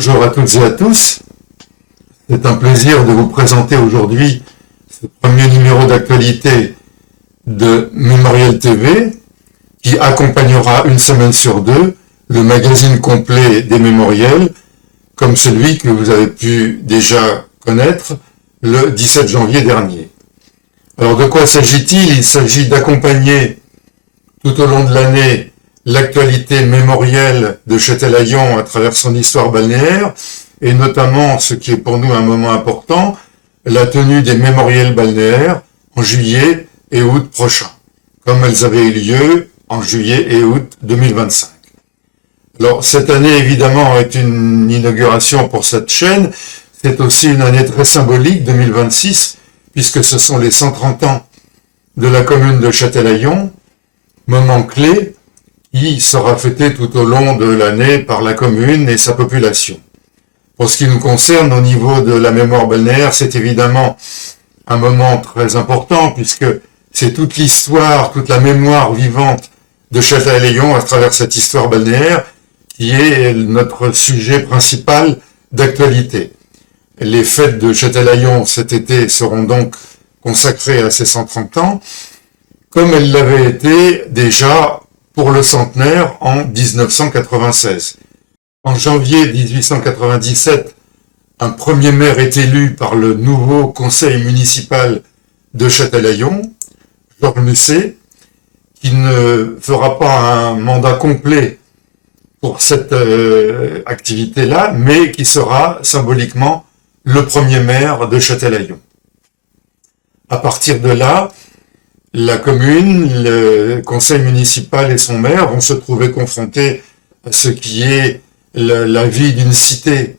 Bonjour à toutes et à tous. C'est un plaisir de vous présenter aujourd'hui ce premier numéro d'actualité de Mémorial TV qui accompagnera une semaine sur deux le magazine complet des mémoriels comme celui que vous avez pu déjà connaître le 17 janvier dernier. Alors de quoi s'agit-il? Il s'agit d'accompagner tout au long de l'année l'actualité mémorielle de Châtelaillon à travers son histoire balnéaire, et notamment, ce qui est pour nous un moment important, la tenue des mémoriels balnéaires en juillet et août prochains, comme elles avaient eu lieu en juillet et août 2025. Alors, cette année, évidemment, est une inauguration pour cette chaîne. C'est aussi une année très symbolique, 2026, puisque ce sont les 130 ans de la commune de Châtelaillon, moment clé qui sera fêté tout au long de l'année par la commune et sa population. Pour ce qui nous concerne, au niveau de la mémoire balnéaire, c'est évidemment un moment très important puisque c'est toute l'histoire, toute la mémoire vivante de Châtelaillon à travers cette histoire balnéaire qui est notre sujet principal d'actualité. Les fêtes de Châtelaillon cet été seront donc consacrées à ces 130 ans, comme elles l'avaient été déjà pour le centenaire en 1996. En janvier 1897, un premier maire est élu par le nouveau conseil municipal de Châtelaillon, Georges Musset, qui ne fera pas un mandat complet pour cette activité-là, mais qui sera symboliquement le premier maire de Châtelaillon. À partir de là, la commune, le conseil municipal et son maire vont se trouver confrontés à ce qui est la vie d'une cité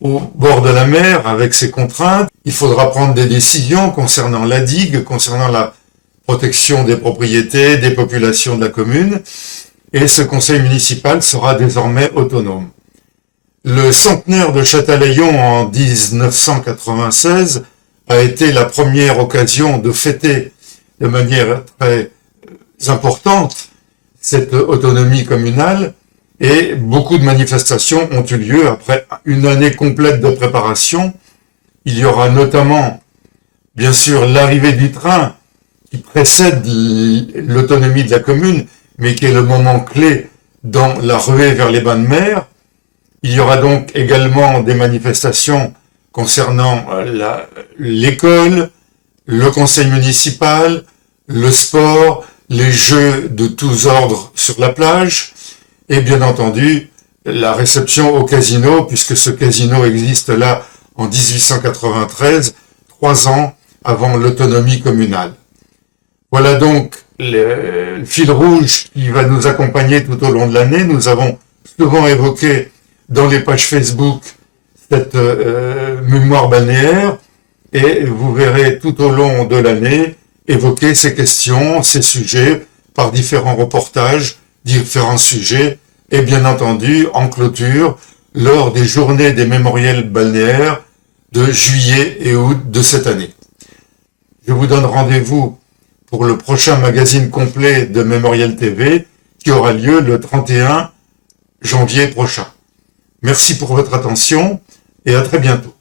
au bord de la mer avec ses contraintes. Il faudra prendre des décisions concernant la digue, concernant la protection des propriétés, des populations de la commune, et ce conseil municipal sera désormais autonome. Le centenaire de Châtelaillon en 1996 a été la première occasion de fêter de manière très importante cette autonomie communale, et beaucoup de manifestations ont eu lieu après une année complète de préparation. Il y aura notamment, bien sûr, l'arrivée du train qui précède l'autonomie de la commune, mais qui est le moment clé dans la ruée vers les bains de mer. Il y aura donc également des manifestations concernant l'école, le conseil municipal, le sport, les jeux de tous ordres sur la plage, et bien entendu, la réception au casino, puisque ce casino existe là en 1893, 3 ans avant l'autonomie communale. Voilà donc le fil rouge qui va nous accompagner tout au long de l'année. Nous avons souvent évoqué dans les pages Facebook cette mémoire balnéaire, et vous verrez tout au long de l'année évoquer ces questions, ces sujets, par différents reportages, différents sujets, et bien entendu, en clôture, lors des journées des mémoriels balnéaires de juillet et août de cette année. Je vous donne rendez-vous pour le prochain magazine complet de Mémorial TV, qui aura lieu le 31 janvier prochain. Merci pour votre attention, et à très bientôt.